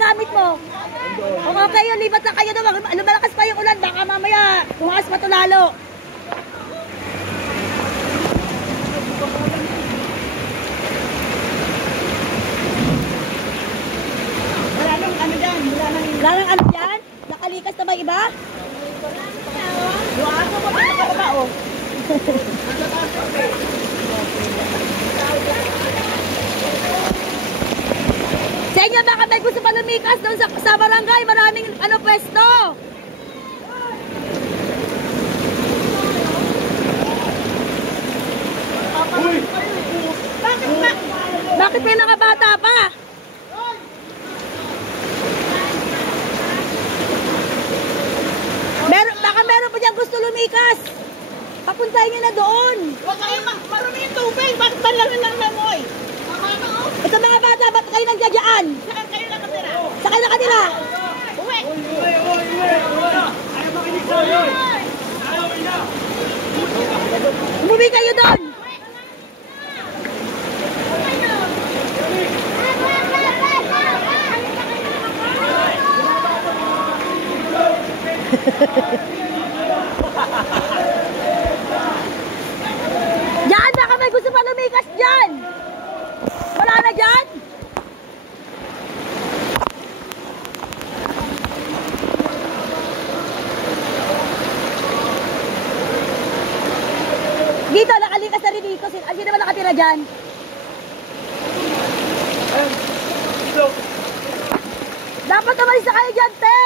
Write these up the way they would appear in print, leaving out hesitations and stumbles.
gamit mo? Kung okay yun, lipat na kayo doon. Lumalakas pa yung ulan, baka mamaya tumakas pa ito lalo. Wala nang ano dyan. Wala nang ano dyan? Nakalikas na ba iba? Wala ka pa nakababa oh. Sa inyo baka may gusto pa lumikas doon sa barangay, maraming ano pwesto. Bakit may nakabata pa? Baka meron pa dyan gusto lumikas. Papuntahin nyo na doon. Huwag kayo marumi yung tubig. Bakit balangin lang namoy? Ito mga bata, ba't kayo nagdadyan? Saan kayo nakatira? Saan kayo nakatira? Uwi! Umuwi kayo doon. Diyan, baka may gusto pa lumikas dyan. Wala na dyan? Dito, nakalikas na rin dito. Sino naman nakatira dyan? Dapat umalis na kayo dyan, te.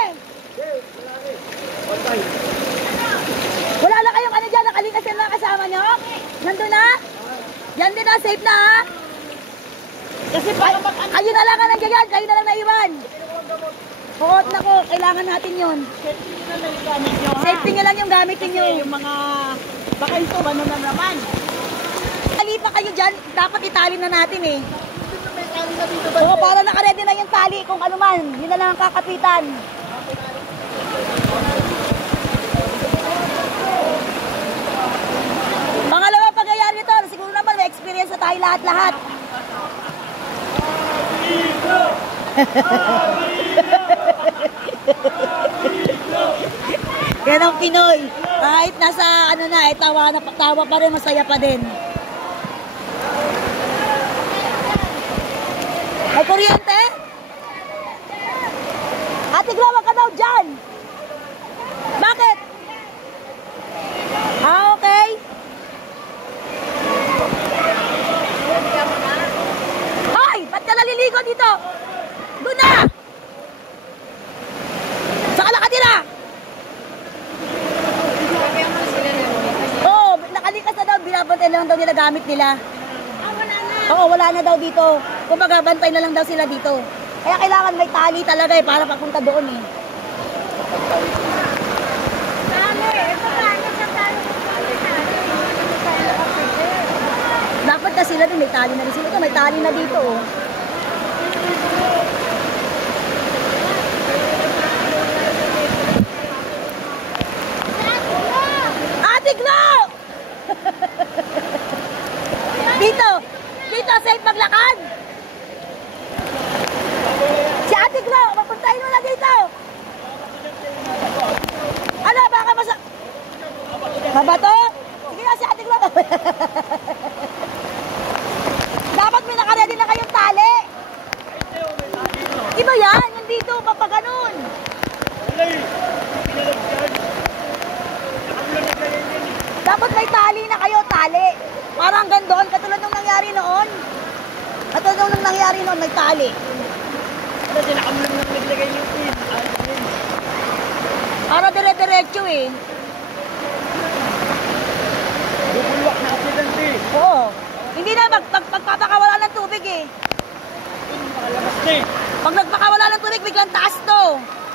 Wala na kayong ano dyan, nakalikas yan na kasama nyo? Nandun na? Yan din na, safe na ha? Kasi para Kayo na lang ang nandiyan, kayo na lang naiwan. Oo, nako, kailangan natin yun. Safety nyo lang yung gamit ninyo. yung mga baka ito ano na naman. Tali pa kayo dyan, dapat itali na natin eh. Oo, para nakaredy na yung tali kung ano man, yun na lang ang kakapitan. Pangalawa pangyayari ito, siguro naman may experience na tayo lahat-lahat. Yan ang Pinoy. Kahit nasa ano na, tawa pa rin, masaya pa din. May kuryente? Ate Glo, wag ka daw dyan. Bakit? Okay. Hoy! Ba't ka naliligo dito? Doon na! Saan ka nakatira? Oo, nakalikas na daw. Binabantay lang daw nila gamit nila. Wala na. Oo, wala na daw dito. Kumbaga, bantay na lang daw sila dito. Kaya kailangan may tali talaga eh, para papunta doon eh. Dapat na sila din, may tali na rin sila. Ito, may tali na dito oh. Ate Glo! Dito, safe maglakad. Si Ate Glo, mapuntahin mo na dito. Ano, baka mabato? Sige na si Ate Glo. Dapat may nakaredy na kayong tali. Iba yan, yung dito, papaganon. Dapat may tali na kayo, tali. Parang gandoon, katulad nung nangyari noon. Katulad nung nangyari noon, may tali. Ano, sinakamlang nang naglagay yung pin. Para dire-diretso eh. Bubulwak na aksidente. Oo. Hindi na, magpapakawala ng tubig eh. Makalabas na eh. Pag nagpakawala ng tubig, biglang taas to.